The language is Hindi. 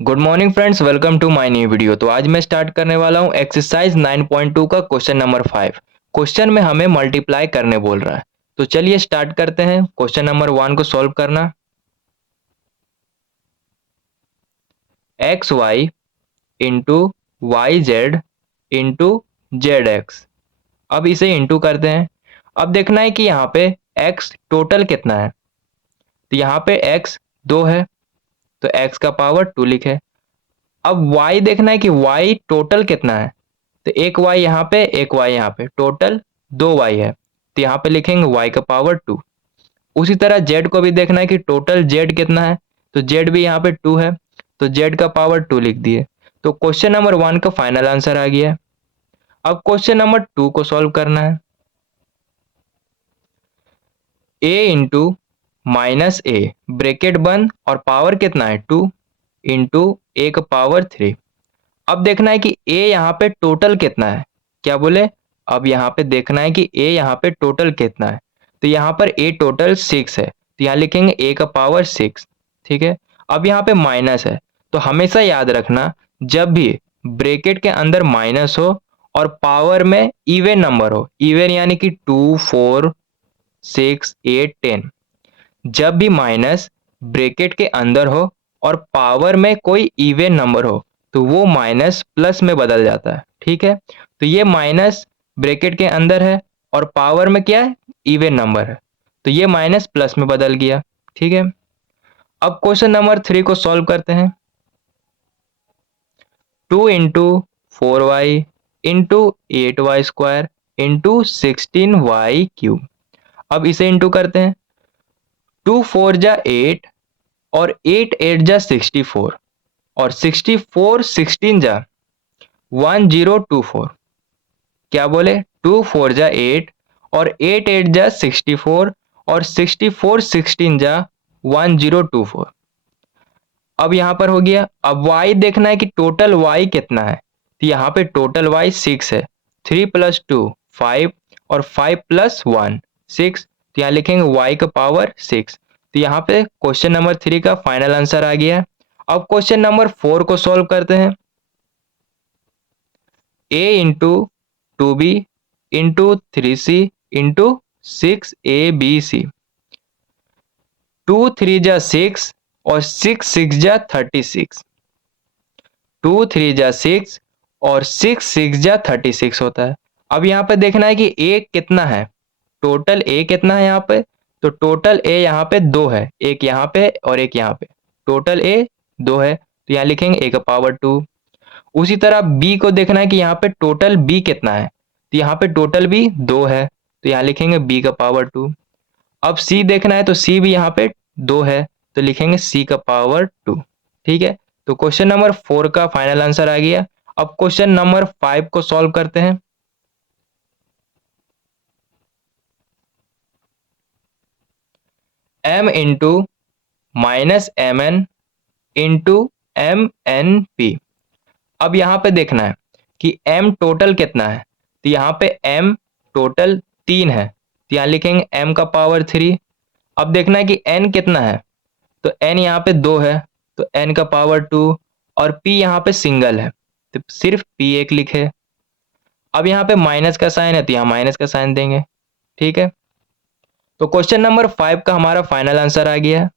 Good morning friends, welcome to my new video. तो आज मैं स्टार्ट करने वाला हूं एक्सरसाइज 9.2 का क्वेश्चन नंबर 5। क्वेश्चन में हमें मल्टीप्लाई करने बोल रहा है। तो चलिए स्टार्ट करते हैं क्वेश्चन नंबर 1 को सॉल्व करना। X Y into Y Z into Z X. अब इसे इंटू करते हैं। अब देखना है कि यहाँ पे एक्स टोटल कितना है। तो यहाँ पे एक्स 2 है, तो एक्स का पावर 2 लिखे। अब y देखना है कि y टोटल कितना है। तो एक y यहाँ पे, एक y यहाँ पे, टोटल 2y है। तो यहाँ पे लिखेंगे y का पावर 2। उसी तरह z को भी देखना है कि टोटल z कितना है। तो z भी यहाँ पे 2 है, तो z का पावर 2 लिख दिए। तो क्वेश्चन नंबर 1 का फाइनल आंसर आ गया है। अब क्वेश्चन नंबर 2 को सॉल्व करना है। a into minus A bracket बंद और पावर कितना है 2 इंटू ए का पावर 3। अब देखना है कि a यहाँ पे टोटल कितना है। क्या बोले? अब यहाँ पे देखना है कि a यहाँ पे टोटल कितना है। तो यहाँ पर a टोटल 6 है, तो यहाँ लिखेंगे a का पावर 6। ठीक है। अब यहाँ पे माइनस है, तो हमेशा याद रखना जब भी ब्रैकेट के अंदर माइनस हो और पावर में इवन नंबर हो, इवन यानी कि 2 4 6 8 10, जब भी माइनस ब्रैकेट के अंदर हो और पावर में कोई इवन नंबर हो तो वो माइनस प्लस में बदल जाता है। ठीक है। तो ये माइनस ब्रैकेट के अंदर है और पावर में क्या है, इवन नंबर है, तो ये माइनस प्लस में बदल गया। ठीक है। अब क्वेश्चन नंबर 3 को सॉल्व करते हैं। 2 into 4y into 8y² into 16y³ अब इसे इंटू करते हैं। 2 4 जा 8 और 8 8 जा 64 और 64 16 जा 1024। क्या बोले? 2 4 जा 8 और 8 8 जा 64 और 64 16 जा 1024। अब यहाँ पर हो गया। अब y देखना है कि टोटल y कितना है। तो यहाँ पे टोटल y 6 है। 3 + 2 5 और 5 + 1 6। तो यहाँ लिखेंगे y का पावर 6। तो यहाँ पे क्वेश्चन नंबर 3 का फाइनल आंसर आ गया है। अब क्वेश्चन नंबर 4 को सॉल्व करते हैं। a into 2b into 3c into 6abc। 2 3 जा 6 और 6 6 जा 36। 2 3 जा 6 और 6 6 जा 36 होता है। अब यहाँ पे देखना है कि a कितना है, टोटल a कितना है यहाँ पे। तो टोटल a यहाँ पे 2 है, एक यहाँ पे और एक यहाँ पे। टोटल a 2 है, तो यहाँ लिखेंगे a का पावर 2। उसी तरह b को देखना है कि यहाँ पे टोटल b कितना है। तो यहाँ पे टोटल b 2 है, तो यहाँ लिखेंगे b का पावर 2। अब c देखना है, तो c भी यहाँ पे 2 है, तो लिखेंगे c का पावर 2। ठीक है। तो क्वेश्चन नंबर 4 का फाइनल आंसर आ गया। अब क्वेश्चन नंबर 5 को सॉल्व करते हैं। m into minus M N into M N P. अब यहाँ पे देखना है कि m टोटल कितना है। तो यहाँ पे m टोटल 3 है, तो यहाँ लिखेंगे m का पावर 3। अब देखना है कि n कितना है। तो n यहाँ पे 2 है, तो n का पावर 2 और p यहाँ पे सिंगल है, तो सिर्फ p एक लिखे। अब यहाँ पे माइनस का साइन है, तो यहाँ माइनस का साइन देंगे। ठीक है। तो क्वेश्चन नंबर 5 का हमारा फाइनल आंसर आ गया।